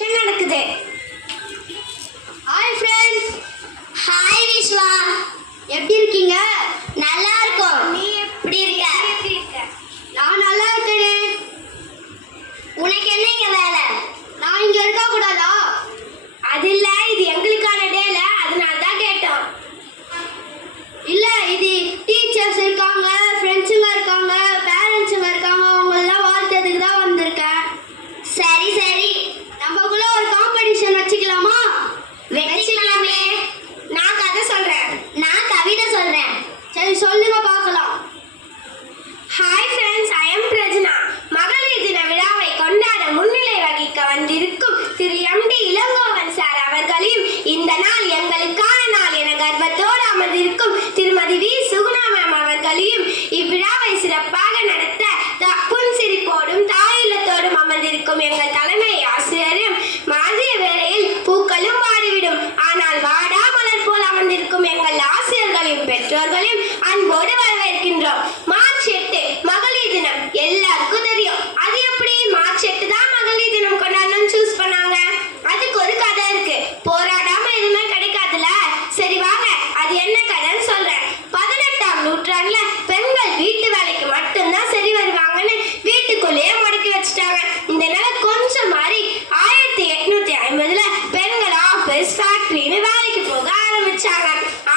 நடக்குது. Hi friends. Hi Vishwa, எப்படி இருக்கீங்க? நல்லா இருக்கோம். நீ எப்படி இருக்க? நான் நல்லா இருக்கேனே. உனக்கு என்ன இங்க வேலை? நான் இங்க இருக்க கூடாதா? அது இல்ல, இது எங்களுக்கான டேல, அதனால தான் கேட்டோம். இல்ல, இது டீச்சர்ஸ் இருக்காங்க, ஃப்ரெண்ட்ஸுங்க இருக்காங்க, பேரண்ட்ஸுங்க இருக்காங்க, அவங்களெல்லாம் வாழ்த்ததுக்கு தான் வந்திருக்கேன். சரி சரி, நம்மக்குள்ள ஒரு காம்படிஷன் வச்சுக்கலாமா? வச்சுக்கலாமே. நான் கதை சொல்றேன். நான் கவிதை சொல்றேன். சரி, சொல்லுங்க பார்க்கலாம். Hi friends, I am Prajna. மகளிர் தின விழாவை கொண்டாட முன்னிலை வகிக்க வந்திருக்கும் திரு எம்.டி. இளங்கோவன் சார் அவர்களையும், இந்த நாள் எங்களுக்கான நாள் என கர்வத்தோடு அமர்ந்திருக்கும் திருமதி வி. சுகுணா மேம் அவர்களையும், இவ்விழாவை சிறப்பாக நடத்த புன்சிரிப்போடும் தாயுள்ளத்தோடும் அமர்ந்திருக்கும் எங்கள் தலைமை ஆசிரியரும், மதிய வேளையில் பூக்களும் வாடிவிடும் ஆனால் வாடா மலர் போல் அமர்ந்திருக்கும் எங்கள் ஆசிரியர்களையும் பெற்றோர்களையும் அன்போடு வரவேற்கின்றோம். மார்ச் 8 மகளிர் தினம் எல்லாருக்கும் தெரியும். அது எப்படி மார்ச் 8 தான் மகளிர் தினம் கொண்டாடணும்னு சூஸ் பண்ணாங்க? அதுக்கு ஒரு கதை இருக்கு. போராடாம எதுவுமே கிடைக்காதுல. சரி வாங்க, அது என்ன கதைன்னு சொல்றேன். 18ஆம் நூற்றாண்டுல பெண்கள் வீட்டு வேலைக்கு மட்டும்தான் சரி வருவாங்கன்னு வீட்டுக்குள்ளேயே முடக்கி வச்சுட்டாங்க. இந்த நிலை கொஞ்சம் மாறி 1850ல பெண்கள் ஆபீஸ், ஃபேக்டரின்னு வேலைக்கு போக ஆரம்பிச்சாங்க.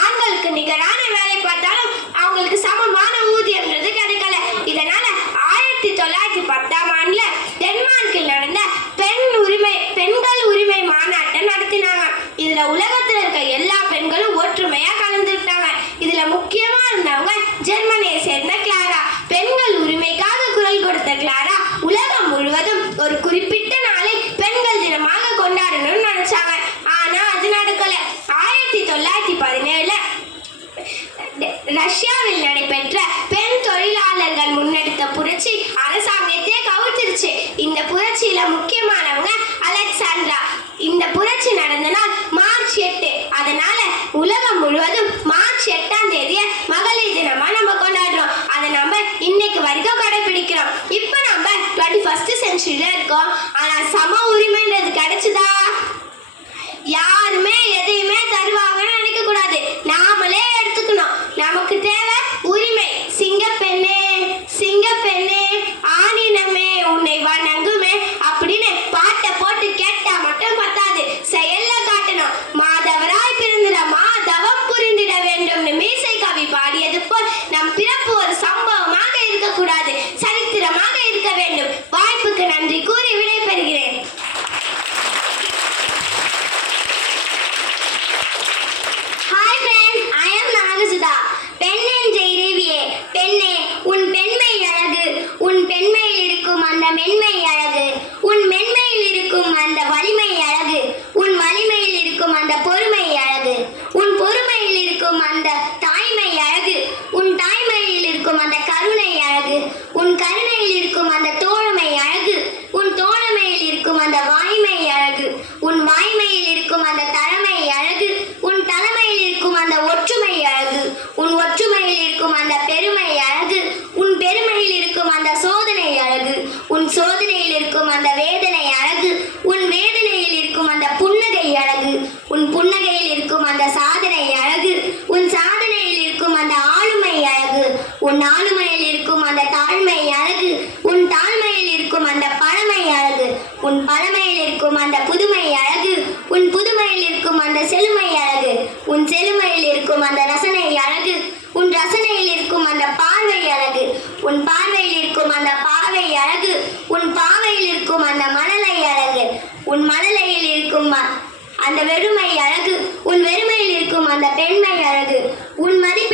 ஆண்களுக்கு நிகரான வேலை பார்த்தாலும் அவங்களுக்கு சமமான ஊதியம்ன்றது கிடைக்கல. இதனால 1910ஆம் ஆண்டுல டென்மார்க்கில் நடந்த பெண்கள் உரிமை மாநாட்டை நடத்தினாங்க. இதுல உலகத்துல இருக்க எல்லா பெண்களும் ஒற்றுமையா கலந்துட்டாங்க. இதுல முக்கியமா இருந்தவங்க ஜெர்மனியை சேர்ந்த கிளாரா. பெண்கள் உரிமைக்காக குரல் கொடுத்த கிளாரா உலகம் முழுவதும் ஒரு குறிப்பிட்ட நாளை பெண்கள் தினமாக கொண்டாடணும்னு நினைச்சாங்க. ஆனா அது நடக்கல. 1917ல ரஷ்யாவில் நடைபெற்ற பெண் தொழிலாளர்கள் முன்னெடுத்த புரட்சி அரசாங்கத்தையே கவுத்திருச்சு. இந்த புரட்சியில முக்கியமானவங்க அலெக்சாண்ட்ரா. இந்த புரட்சி நடந்த நாள் மார்ச் 8. அதனால உலகம் முழுவதும் மார்ச் 8ஆம் தேதியை மகளிர் தினமா நம்ம கொண்டாடுறோம். அதை நம்ம இன்னைக்கு வரைக்கும் கடைபிடிக்கிறோம். இப்ப நம்ம 21st செஞ்சுரியில இருக்கோம். ஆனா சம உரிமைன்றது கிடைச்சுதா? யாருமே எதையுமே தருவாங்கன்னு நினைக்க கூடாது. நாமளே எடுத்துக்கணும். நமக்கு தேவை உரிமை. சிங்கப்பெண்ணே சிங்கப்பெண்ணே ஆணினமே உன்னை வணங்குமே அப்படின்னு பாட்டை போட்டு கேட்டா மட்டும் பத்தாது, செயல்ல காட்டணும். மாதவராய் பிறந்திட மாதவம் புரிந்திட வேண்டும்னு மீசை கவி பாடியது போல் நம் பிறப்பு ஒரு சம்பவமாக இருக்கக்கூடாது, சரித்திரமாக இருக்க வேண்டும். வாய்ப்புக்கு நன்றி கூறி விடைபெறுகிறேன். Hi friends, I am Nagasudha. பெண் என்ற இறைவியே, பெண்ணே உன் பெண்மை அழகு. உன் பெண்மையில் இருக்கும் அந்த மென்மை அழகு. உன் மென்மையில் இருக்கும் அந்த வலிமை அழகு. உன் வலிமையில் இருக்கும் அந்த பொறுமை அழகு. உன் பொறுமையில் இருக்கும் அந்த தாய்மை அழகு. உன் தாய்மையில் இருக்கும் அந்த கருணை அழகு. உன் கருணையில் இருக்கும் அந்த தோழமை அழகு. உன் தோழமையில் இருக்கும் அந்த வாய்மை அழகு. உன் வாய்மையில் இருக்கும் அந்த தலைமை அழகு. உன் தலைமையில் இருக்கும் அந்த ஒற்றுமை அழகு. உன் ஒற்றுமையில் இருக்கும் அந்த பெருமை அழகு. உன் பெருமையில் இருக்கும் அந்த சோதனை அழகு. உன் சோதனையில் இருக்கும் அந்த வேதனை அழகு. உன் வேதனையில் இருக்கும் அந்த புன்னகை அழகு. உன் புன்னகையில் இருக்கும் அந்த சாதனை அழகு. உன் சாதனையில் இருக்கும் அந்த ஆளுமை அழகு. உன் ஆளுமையில் இருக்கும் அந்த தாழ்மை அழகு. உன் தாழ்மையில் இருக்கும் அந்த பழமை அழகு. உன் பழமையில் இருக்கும் அந்த புதுமை அழகு. உன் புதுமையில் இருக்கும் அந்த செழுமை அழகு. உன் செழுமையில் இருக்கும் அந்த ரசனை அழகு. உன் ரசனையில் இருக்கும் அந்த பார்வை அழகு. உன் பார்வையில் இருக்கும் அந்த பாவை அழகு. உன் பாவையில் இருக்கும் அந்த மணலை அழகு. உன் மணலையில் இருக்கும் அந்த வெறுமை அழகு. உன் வெறுமையில் இருக்கும் அந்த பெண்மை அழகு. உன் மதிப்பு